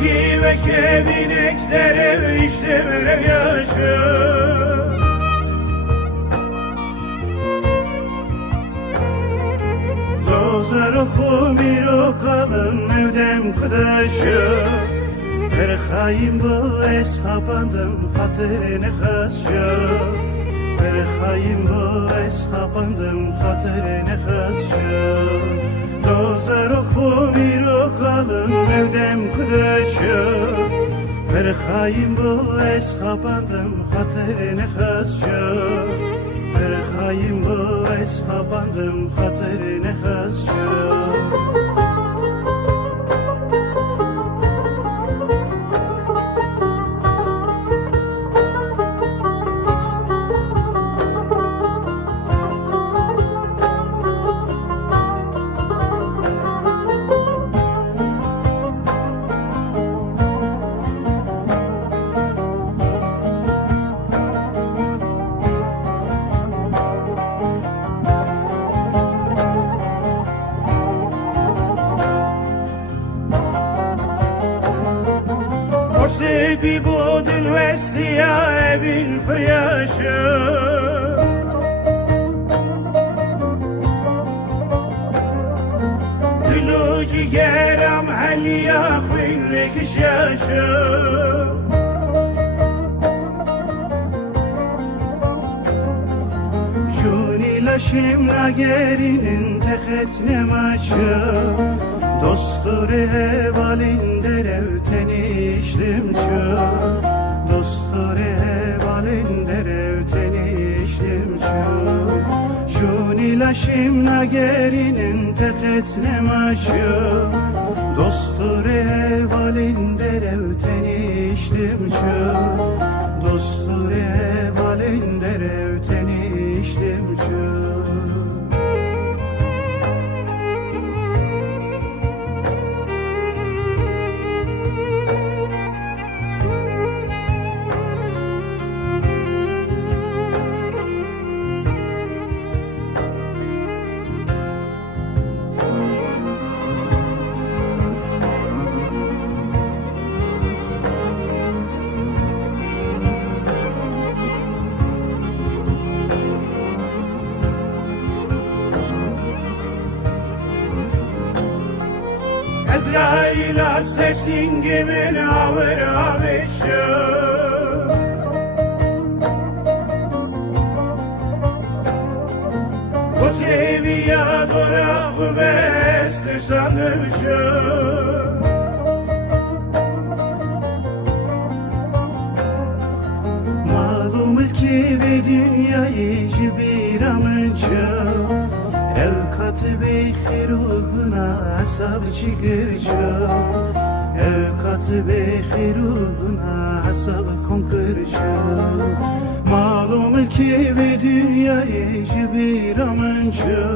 Şiveke bineklerim işte böyle yaşı. Dozar oku bir okalın evden kıdaşı. Her hain bu eshabandım hatırine hasşı. Her hain bu eshabandım hatırine hasşı. Dozar oku bir okalın evden kıdaşı. Her hain bu eshabandım hatırine hasşı. Her hain bu eshabandım hatırine hasşı. Sebi budun vestiya evin fıryaşı. Dilu cigeram heliya khvinlik şaşı. Juni laşim nagerinin teketne maçı. Dosture hevalin derevten işlimçü. Dosture hevalin derevten işlimçü. Şuni laşim nagerinin teketne maçı. Dosture hevalin derevten işlimçü. Dosture hevalin derevten işlimçü. Ezrail at sesin gibi avır avışı. Bu teviya doğru bestir sanışı. Malum ki ve dünyayı bir amınçı. Ev katı-ı khiruguna asab çikirçı. Ev katı-ı khiruguna asab konkırçı. Malum ki ve dünyayı bir amınçı.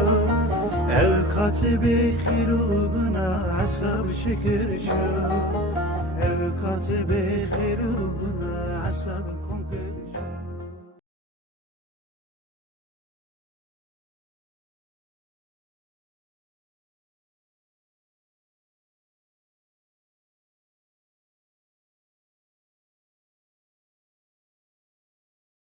Ev katı-ı khiruguna asab çikirçı. Ev katı-ı khiruguna asab